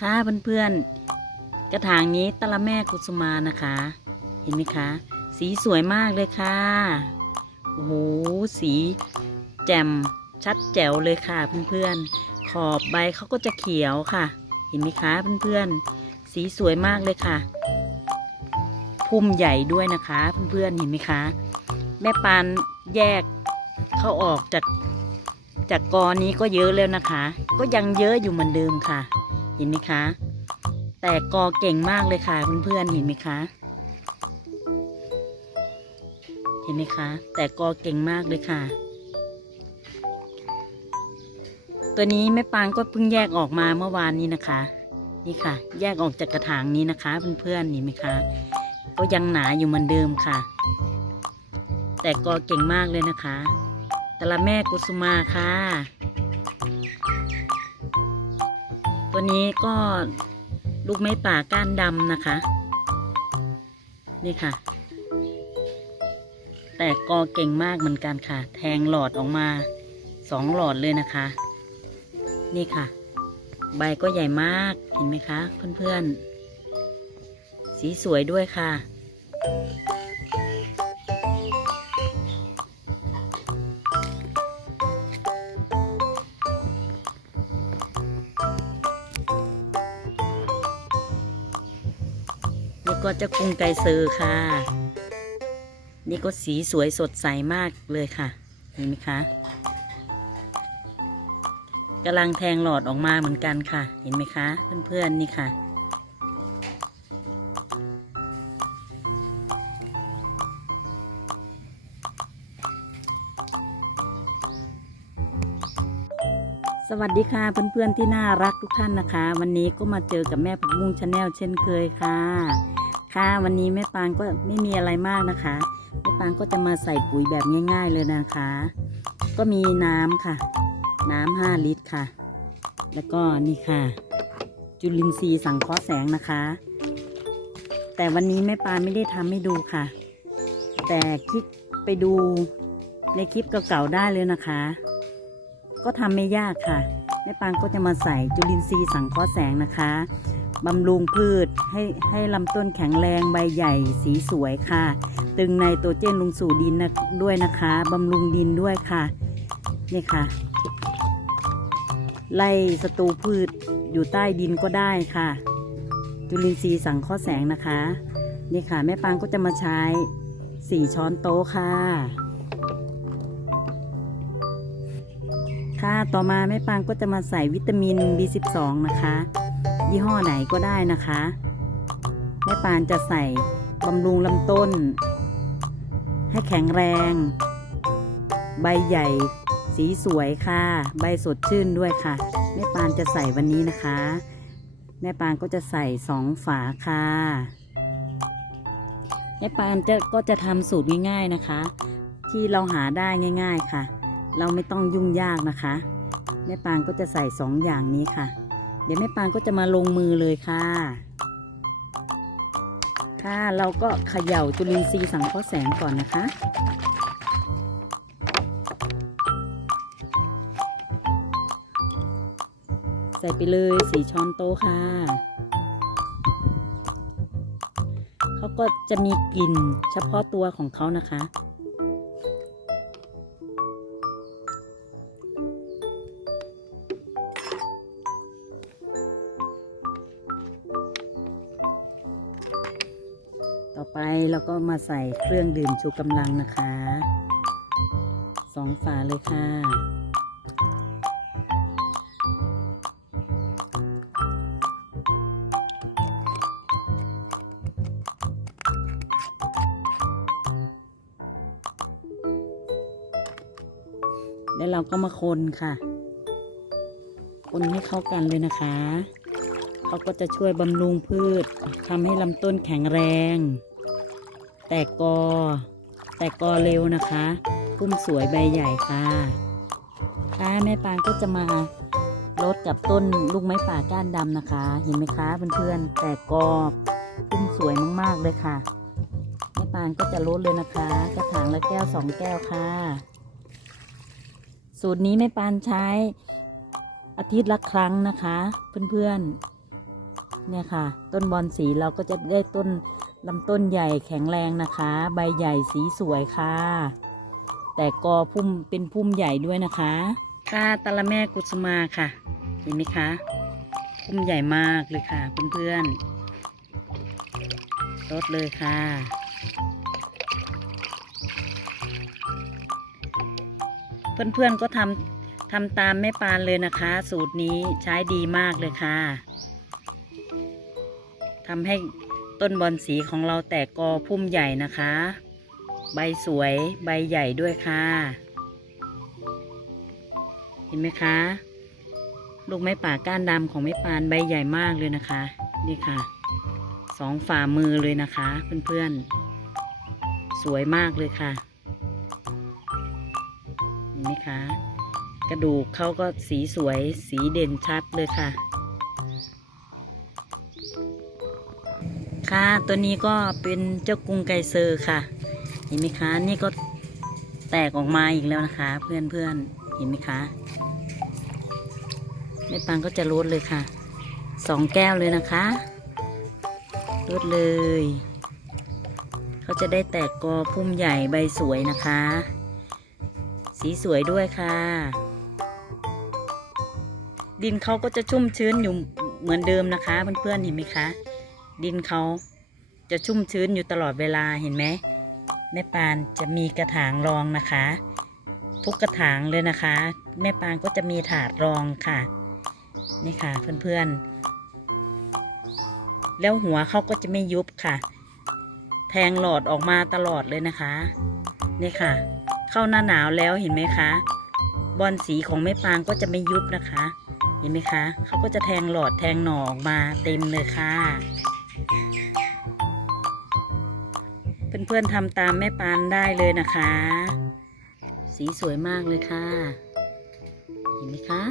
ค่ะเพื่อนๆ กระถางนี้ตะละแม่กุสุมานะคะ เห็นไหมคะ สีสวยมากเลยค่ะ โอ้โห สีแจ่มชัดแจ๋วเลยค่ะเพื่อนๆ ขอบใบเขาก็จะเขียวค่ะ เห็นไหมคะเพื่อนๆ สีสวยมากเลยค่ะ พุ่มใหญ่ด้วยนะคะเพื่อนๆ เห็นไหมคะ แม่ปานแยกเขาออกจากจากกอนี้ก็เยอะแล้วนะคะ ก็ยังเยอะอยู่เหมือนเดิมค่ะ เห็นไหมคะ แต่กอเก่งมากเลยค่ะเพื่อนๆเห็นไหมคะ เห็นไหมคะ แต่กอเก่งมากเลยค่ะ ตัวนี้แม่ปางก็เพิ่งแยกออกมาเมื่อวานนี้นะคะ นี่ค่ะ แยกออกจากกระถางนี้นะคะเพื่อนๆเห็นไหมคะ ก็ยังหนาอยู่เหมือนเดิมค่ะ แต่กอเก่งมากเลยนะคะแต่ละแม่กุสุมาค่ะ ตัวนี้ก็ลูกไม้ป่าก้านดำนะคะ นี่ค่ะ แต่กอเก่งมากเหมือนกันค่ะ แทงหลอดออกมาสองหลอดเลยนะคะ นี่ค่ะ ใบก็ใหญ่มากเห็นไหมคะ เพื่อนๆ สีสวยด้วยค่ะ ก็เจะกรุงไกเซอร์ค่ะ นี่ก็สีสวยสดใสมากเลยค่ะ เห็นไหมคะกำลังแทงหลอดออกมาเหมือนกันค่ะ เห็นไหมคะ เพื่อนๆ นี่ค่ะสวัสดีค่ะเพื่อนๆที่น่ารักทุกท่านนะคะ วันนี้ก็มาเจอกับแม่ผักบุ้งชาแนลเช่นเคยค่ะ ค่ะวันนี้แม่ปางก็ไม่มีอะไรมากนะคะแม่ปางก็จะมาใส่ปุ๋ยแบบง่าย ๆเลยนะคะ ก็มีน้ำค่ะ น้ำห้าลิตรค่ะ แล้วก็นี่ค่ะ จุลินทรีย์สังเคราะห์แสงนะคะ แต่วันนี้แม่ปางไม่ได้ทำให้ดูค่ะ แต่คลิกไปดูในคลิปเก่าๆได้เลยนะคะ ก็ทำไม่ยากค่ะแม่ปางก็จะมาใส่จุลินทรีย์สังเคราะห์แสงนะคะ บำรุงพืชให้ให้ลำต้นแข็งแรงใบใหญ่สีสวยค่ะ ตึงในโตรเจนลงสู่ดินนะด้วยนะคะบำรุงดินด้วยค่ะ นี่ค่ะ ไล่ศัตรูพืชอยู่ใต้ดินก็ได้ค่ะ จุลินทรีย์สังเคราะห์แสงนะคะ นี่ค่ะ แม่ปางก็จะมาใช้สี่ช้อนโต๊ะค่ะ ค่ะต่อมาแม่ปางก็จะมาใส่วิตามิน B12 นะคะ ยี่ห้อไหนก็ได้นะคะแม่ปานจะใส่บำรุงลำต้น ให้แข็งแรง ใบใหญ่สีสวยค่ะ ใบสดชื่นด้วยค่ะแม่ปานจะใส่วันนี้นะคะ แม่ปานก็จะใส่สองฝาค่ะแม่ปานจะก็จะทำสูตรง่ายๆนะคะ ที่เราหาได้ง่าย ๆค่ะ เราไม่ต้องยุ่งยากนะคะแม่ปางก็จะใส่สองอย่างนี้ค่ะ ดี๋ยวแม่ปางก็จะมาลงมือเลยค่ะ ค่ะเราก็เขย่าจุลินทรีย์สังเคราะห์แสงก่อนนะคะใส่ไปเลยสี่ช้อนโต๊ะค่ะ เขาก็จะมีกลิ่นเฉพาะตัวของเขานะคะ ต่อไปเราก็มาใส่เครื่องดื่มชูกำลังนะคะสองฝาเลยค่ะ แล้วเราก็มาคนค่ะ คนให้เข้ากันเลยนะคะ เขาก็จะช่วยบำรุงพืชทำให้ลำต้นแข็งแรง แตกกอ แตกกอเร็วนะคะพุ่มสวยใบใหญ่ค่ะค่ะแม่ปางก็จะมาลดกับต้นลูกไม้ป่าก้านดำนะคะ เห็นไหมคะเพื่อนๆแตกกอพุ่มสวยมากๆเลยค่ะแม่ปางก็จะลดเลยนะคะ กระถางละแก้วสองแก้วค่ะ สูตรนี้แม่ปานใช้อาทิตย์ละครั้งนะคะ เพื่อนๆเนี่ยค่ะ ต้นบอนสีเราก็จะได้ต้น ลำต้นใหญ่แข็งแรงนะคะ ใบใหญ่สีสวยค่ะ แต่กอพุ่มเป็นพุ่มใหญ่ด้วยนะคะ ค่ะตะละแม่กุสมาค่ะ เห็นไหมคะ พุ่มใหญ่มากเลยค่ะเพื่อนๆรดเลยค่ะ เพื่อนๆก็ทำทำตามแม่ปานเลยนะคะ สูตรนี้ใช้ดีมากเลยค่ะทำให้ ต้นบอนสีของเราแตกกอพุ่มใหญ่นะคะ ใบสวยใบใหญ่ด้วยค่ะ เห็นไหมคะ ลูกไม้ป่าก้านดำของแม่ปานใบใหญ่มากเลยนะคะ นี่ค่ะสองฝ่ามือเลยนะคะ เพื่อนๆ สวยมากเลยค่ะเห็นไหมคะ กระดูกเขาก็สีสวยสีเด่นชัดเลยค่ะ ค่ะตัวนี้ก็เป็นเจ้ากรุงไกเซอร์ค่ะ เห็นไหมคะ นี่ก็แตกออกมาอีกแล้วนะคะ เพื่อนเพื่อนๆเห็นไหมคะแม่ปังก็จะลดเลยค่ะสองแก้วเลยนะคะลดเลย เขาจะได้แตกกอพุ่มใหญ่ใบสวยนะคะ สีสวยด้วยค่ะ ดินเขาก็จะชุ่มชื้นอยู่เหมือนเดิมนะคะ เพื่อนๆเห็นไหมคะ ดินเขาจะชุ่มชื้นอยู่ตลอดเวลาเห็นไหมแม่ปานจะมีกระถางรองนะคะ ทุกกระถางเลยนะคะ แม่ปานก็จะมีถาดรองค่ะ นี่ค่ะเพื่อนๆ แล้วหัวเขาก็จะไม่ยุบค่ะ แทงหลอดออกมาตลอดเลยนะคะ นี่ค่ะ เข้าหน้าหนาวแล้วเห็นไหมคะบอลสีของแม่ปางก็จะไม่ยุบนะคะ เห็นไหมคะ เขาก็จะแทงหลอดแทงหน่อออกมาเต็มเลยค่ะ เพื่อนๆทำตามแม่ปานได้เลยนะคะ สีสวยมากเลยค่ะ เห็นไหมคะ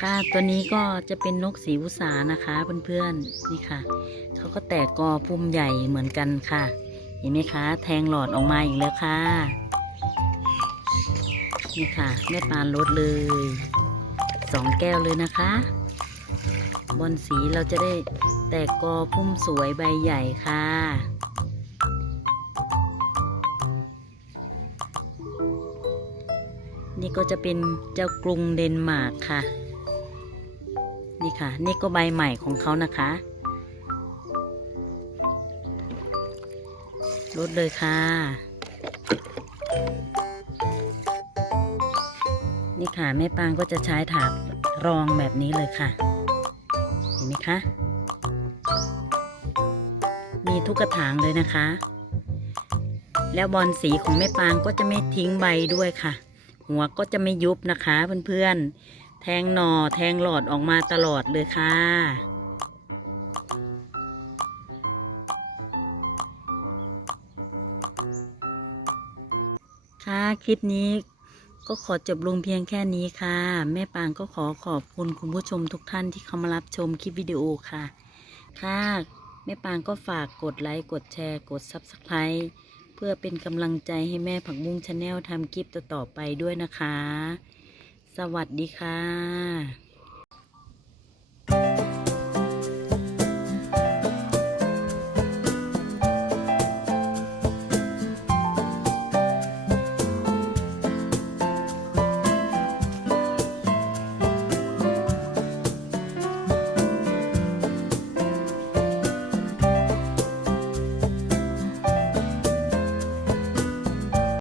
ค่ะตัวนี้ก็จะเป็นนกสีอุสานะคะเพื่อนๆนี่ค่ะเขาก็แตกกอพุ่มใหญ่เหมือนกันค่ะ เห็นไหมคะ แทงหลอดออกมาอีกแล้วค่ะ นี่ค่ะแม่ปานลดเลยสองแก้วเลยนะคะ บอลสีเราจะได้แตกกอพุ่มสวยใบใหญ่ค่ะนี่ก็จะเป็นเจ้ากรุงเดนมาร์กค่ะ นี่ค่ะ นี่ก็ใบใหม่ของเขานะคะลดเลยค่ะ นี่ค่ะแม่ปางก็จะใช้ถาดรองแบบนี้เลยค่ะ เห็นไหมคะ มีทุกกระถางเลยนะคะ แล้วบอลสีของแม่ปางก็จะไม่ทิ้งใบด้วยค่ะ หัวก็จะไม่ยุบนะคะเพื่อนๆ แทงหน่อแทงหลอดออกมาตลอดเลยค่ะค่ะคลิปนี้ ก็ขอจบลงเพียงแค่นี้ค่ะ แม่ปางก็ขอขอบคุณคุณผู้ชมทุกท่านที่เข้ามารับชมคลิปวิดีโอค่ะ ค่ะแม่ปางก็ฝากกดไลค์กดแชร์ กด s u b สไครต์เพื่อเป็นกำลังใจให้แม่ผักบุ้งชาแนลทำคลิปต่อๆไปด้วยนะคะ สวัสดีค่ะ